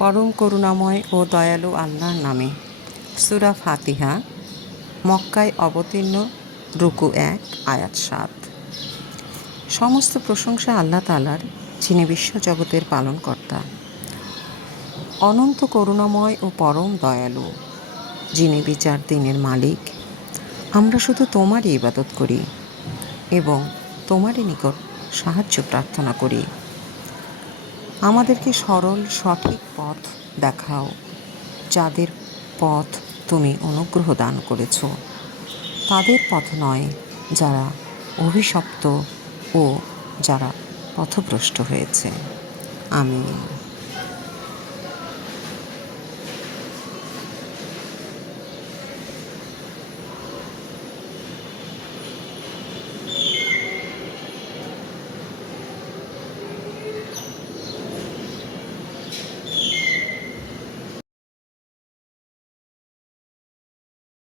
পরম করুণাময় ও দয়ালু আল্লাহর নামে। সূরা ফাতিহা, মক্কায় অবতীর্ণ, রুকু 1, আয়াত 7। সমস্ত প্রশংসা আল্লাহ তাআলার, যিনি বিশ্বজগতের পালনকর্তা, অনন্ত করুণাময় ও পরম দয়ালু, যিনি বিচার দিনের মালিক। আমরা শুধু তোমারই ইবাদত করি এবং তোমারই নিকট সাহায্য প্রার্থনা করি। আমাদেরকে সরল সঠিক পথ দেখাও, যাদের পথ তুমি অনুগ্রহ দান করেছ, তাদের পথ নয় যারা অভিশপ্ত ও যারা পথভ্রষ্ট হয়েছে। আমিন।